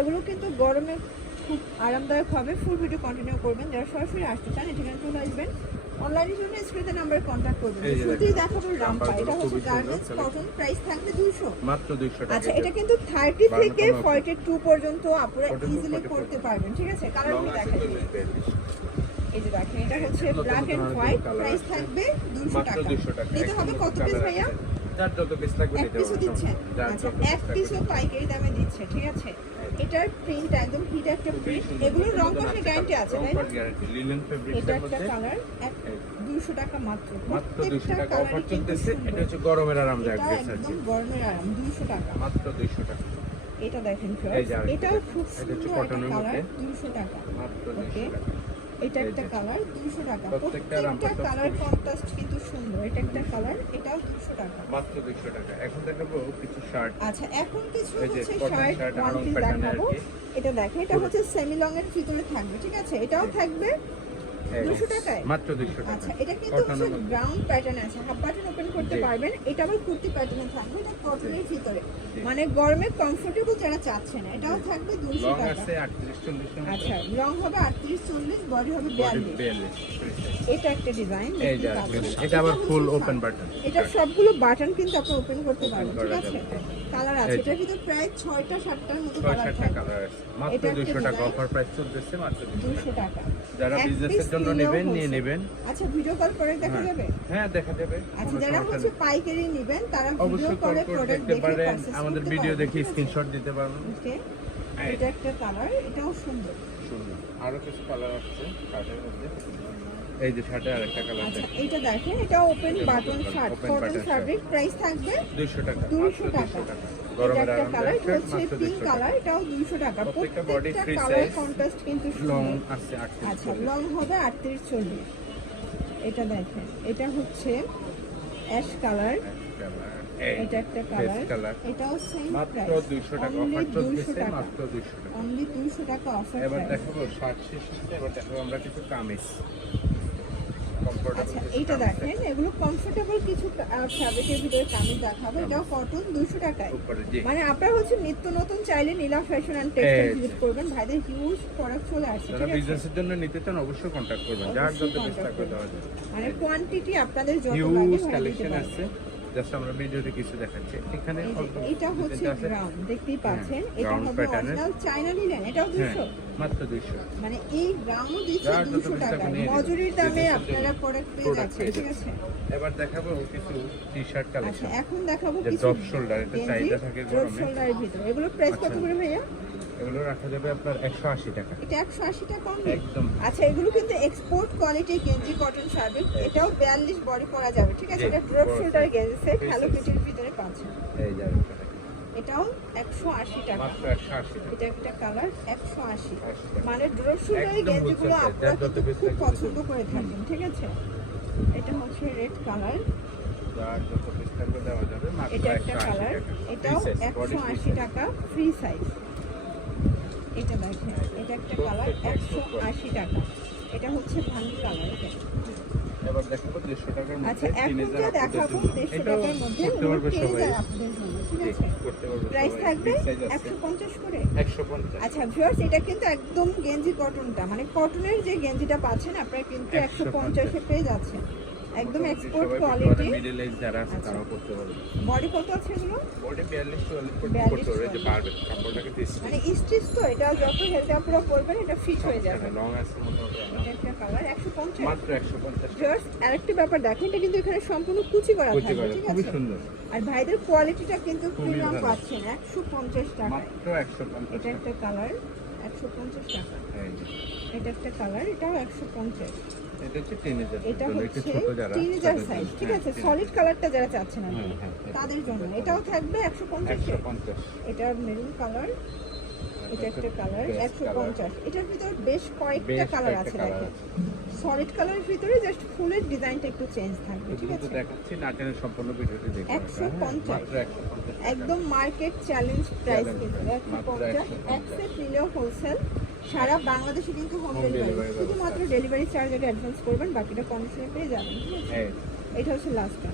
এগুলো কিন্তু গরমে খুব আরামদায়ক হবে। ফুল ভিডিও কন্টিনিউ করবেন। যারা সরাসরি আসতে চান এখানে চলে আসবেন। অনলাইনের জন্য স্ক্রিনে নাম্বারে কন্টাক্ট করবেন। শুধুই দেখাবো রামপা। এটা হচ্ছে গার্মেন্টস কটন, প্রাইস থাকবে 200 মাত্র 200 টাকা। আচ্ছা এটা কিন্তু 30 থেকে 42 পর্যন্ত আপনারা ইজিলি করতে পারবেন, ঠিক আছে? কালারগুলো দেখাই দিই। এই যে দেখেন এটা হচ্ছে ব্ল্যাক এন্ড হোয়াইট, প্রাইস থাকবে 200 টাকা। নিতে হবে কত পিস ভাইয়া? যার যত পিস লাগবে এক নিতে পিসও পারবেন। দিচ্ছেন? আচ্ছা এক পিসও পাইকারি দামে দিচ্ছে, ঠিক আছে? এটার প্রিন্ট একদম হিট একটা প্রিন্ট। এগুলোর রং কষে গ্যারান্টি আছে তাই না? গ্যারান্টি লিনেন ফেব্রিক্সের এটা মধ্যে। একটা কালার 200 টাকা মাত্র। মাত্র 200 টাকা অফার চলতেছে। এটা হচ্ছে গরমের আরামদায়ক ড্রেস আছে। একদম গরমের আরাম 200 টাকা। মাত্র 200 টাকা। এটা দেখেন এটাও খুব সুন্দর একটা কালার 200 টাকা। মাত্র ওকে 200 টাকা। এটা একটা কালার 200 টাকা। প্রত্যেকটা কালার কন্ট্রাস্ট কিন্তু সুন্দর। এটা একটা কালার, এটাও 200 টাকা। মাত্র 200 টাকা। এখন দেখাবো কিছু শার্ট। আচ্ছা এখন কিছু এই যে হচ্ছে cotton shirt shirt one Aarong piece প্যাটার্নের দেখাবো। আর কি। এটা দেখেন এটা হচ্ছে সেমি লং এর ভিতরে থাকবে, ঠিক আছে? এটাও থাকবে 200 টাকায়। মাত্র 200 টাকা। আচ্ছা এটা কিন্তু হচ্ছে গ্রাউন্ড প্যাটার্ন আছে, হাফ বাটন ওপেন করতে পারবেন। এটা আবার কুর্তি প্যাটার্নে থাকবে, এটা কটনের ভিতরে। মানে গরমে কমফোর্টেবল যারা চাচ্ছেন এটাও থাকবে 200 লং টাকা। আছে 38 40 এর মতো। আচ্ছা লং হবে 38 40, বডি হবে 42। এটা একটা ডিজাইন, এই যে এটা আবার ফুল ওপেন বাটন। এটা সবগুলো বাটন কিন্তু আপনি ওপেন করতে পারবেন, ঠিক আছে? কালার আছে এটার ভিতরে প্রায় 6টা 7টার মতো কালার 6-7টা কালার আছে। মাত্র 200 টাকা অফার প্রাইস চলতেছে। মাত্র 200 টাকা। যারা বিজনেসের জন্য নেবেন নিয়ে নেবেন। আচ্ছা ভিডিও কল করে দেখা যাবে? হ্যাঁ দেখা যাবে। আচ্ছা যারা হচ্ছে পাইকারি নেবেন তারা ভিডিও অবশ্যই কল কলে করে প্রোডাক্ট দেখতে দেখে পারেন। পারচেজ আমাদের করতে ভিডিও পারবেন, দেখে ঠিক আছে? স্ক্রিনশট দিতে পারবেন। ওকে এটা একটা কালার, এটাও সুন্দর। সুন্দর। আরো কিছু কালার আছে শার্টের মধ্যে। এই যে শার্টে আরেকটা কালার আচ্ছা আছে। এইটা দেখেন এটা open button shirt, cotton fabric, price থাকবে 200 টাকা। 200 টাকা। গরমের এটা একটা কালার, আরামদায়ক এটা শার্ট হচ্ছে মাত্র পিঙ্ক 200 কালার, টাকা। এটাও 200 টাকা। প্রত্যেকটা বডি প্রত্যেকটা ফ্রি কালার সাইজ। কন্ট্রাস্ট কিন্তু লং সুন্দর। আছে 38 আচ্ছা লং হবে 38 40। এটা দেখেন এটা হচ্ছে অ্যাশ কালার, এটা একটা কালার, এটাও সেম মাত্র প্রাইস 200 টাকা অনলি অফার 200 চলতেছে। টাকা। মাত্র 200 টাকা। অনলি 200 টাকা অফার এবার প্রাইস। দেখাবো শার্ট শেষ হচ্ছে। এবার দেখাবো আমরা কিছু কামিজ। আচ্ছা এইটা দেখেন এগুলো কমফোর্টেবল কিছু ফ্যাব্রিকের ভিতরে কামিজ দেখাবো। এটাও কটন 200 টাকায়। মানে আপনারা হচ্ছে নিত্য নতুন চাইলে নীলা ফ্যাশন এন্ড টেক্সটাইল ভিজিট করবেন। ভাইদের হিউজ প্রোডাক্ট চলে আসছে, যারা ঠিক আছে? বিজনেসের জন্য নিতে চান অবশ্যই কন্টাক্ট করবেন। যার যত পিস থাকবে দেওয়া যাবে। মানে কোয়ান্টিটি আপনাদের যত লাগে হিউজ ভাই কালেকশন নিতে আছে। জাস্ট আমরা ভিডিওতে কিছু দেখাচ্ছি। এখানে অল্প এটা হচ্ছে গ্রাউন্ড দেখতেই পাচ্ছেন। এটা ground হবে pattern এর। অরিজিনাল চায়না লিনেন, এটাও 200। মাত্র 200। মানে এই গ্রাউন্ড দিচ্ছে যার যত 200 পিস টাকা। থাকবে নিয়ে মজুরির নিন। দামে business-এর আপনারা জন্য প্রোডাক্ট পেয়ে product যাচ্ছেন, পেয়ে ঠিক যাচ্ছেন। আছে? এবার দেখাবো কিছু টি-শার্ট আচ্ছা কালেকশন। এখন দেখাবো যে কিছু ড্রপ শোল্ডার, এটা গেঞ্জি, চাহিদা থাকে ড্রপ গরমে। শোল্ডারের ভিতরে। এগুলো প্রাইস কত আচ্ছা। করে ভাইয়া? এগুলো রাখা যাবে আপনার 180 টাকা। এটা 180 টাকা অনলি। একদম। আচ্ছা এগুলো কিন্তু এক্সপোর্ট কোয়ালিটি গেঞ্জি কটন ফ্যাব্রিক। এটাও 42 বডি পরা যাবে, ঠিক আছে? এটা ড্রপ শোল্ডার গেঞ্জি সেট হ্যালো কিটির ভিতরে পাচ্ছেন। এই যে এটাও 180 টাকা। মাত্র 180 টাকা। এটা একটা কালার 180। 80 টাকা। মানে ড্রপ শোল্ডারের একদম গেঞ্জিগুলো বুঝতে আপনারা পারছি, কিন্তু যার যত খুব বেশি পছন্দ করে থাকেন, ঠিক আছে? এটা হচ্ছে রেড কালার, যার যত পিস থাকবে দেওয়া যাবে। মাত্র এটা একটা 180 কালার, টাকা। এটাও Free size, body free 180 size। টাকা ফ্রি সাইজ। এটা দেখেন এটা একটা কালার 180 টাকা। এটা হচ্ছে ভাঙ্গি কালার। এবার দেখাবো 150 টাকার মধ্যে। আচ্ছা এখন যে 3000 দেখাবো 150 টাকার মধ্যে করতে পারবে সবাই। আপনাদের জন্য, ঠিক আছে? করতে পারবে প্রাইস সবাই। থাকবে Big size আছে। 150 করে। 150। আচ্ছা ভিউয়ার্স এটা কিন্তু একদম গেঞ্জি কটনটা, মানে কটনের যে গেঞ্জিটা পাচ্ছেন আপনারা কিন্তু 150 এ পেয়ে যাচ্ছেন। একদম এক্সপোর্ট কোয়ালিটি। মিডল এজ যারা আছে তারাও করতে পারবে। বডি কত আছে এগুলো? বডি 42 44 করতে 42 পারবে। যে পারবে কাপড়টাকে দিচ্ছি। মানে স্টিচ তো এটা যত হেলদি আপনারা পরবেন এটা ফিট হয়ে যাবে। লং আছে মোটামুটি। এটা একটা কালার 150। মাত্র 150 ভিউয়ার্স আরেকটা ব্যাপার দেখেন, এটা কিন্তু এখানে সম্পূর্ণ কুচি করা কুচি থাকবে, করা, ঠিক খুবই আছে? সুন্দর। আর ভাইদের কোয়ালিটিটা কিন্তু খুবই প্রিমিয়াম ভালো। পাচ্ছেন 150 টাকায়। মাত্র 150 এটা একটা কালার 150 টাকা। এই যে। এটা একটা কালার, এটাও 150। এটা হচ্ছে টিনেজার। এটা একটু হচ্ছে ছোট যারা। টিনেজার সাইজ, ঠিক আছে? সলিড কালারটা যারা চাচ্ছেন না হ্যাঁ, তাদের জন্য এটাও থাকবে 150 এ। 150। এটা মেরুন কালার, এটা একটা কালার 150। এটার ভিতর বেশ কয়েকটা কালার আছে দেখেন। সলিড কালারের ভিতরে জাস্ট ফুলের ডিজাইনটা একটু চেঞ্জ থাকবে, ঠিক এগুলো তো আছে? দেখাচ্ছি নাটেনের সম্পূর্ণ ভিডিওটি দেখুন। 150 মাত্র 150 টাকা। একদম মার্কেট চ্যালেঞ্জ প্রাইস Challenge কিন্তু price, মাত্র 150। 150 এক সেট নিলেও হোলসেল সারা বাংলাদেশে কিন্তু হোম Home ডেলিভারি। delivery শুধুমাত্র ডেলিভারি চার্জ আগে অ্যাডভান্স করবেন, বাকিটা কন্ডিশনে পেয়ে যাবেন, ঠিক আছে? এই এটা হচ্ছে লাস্টটা।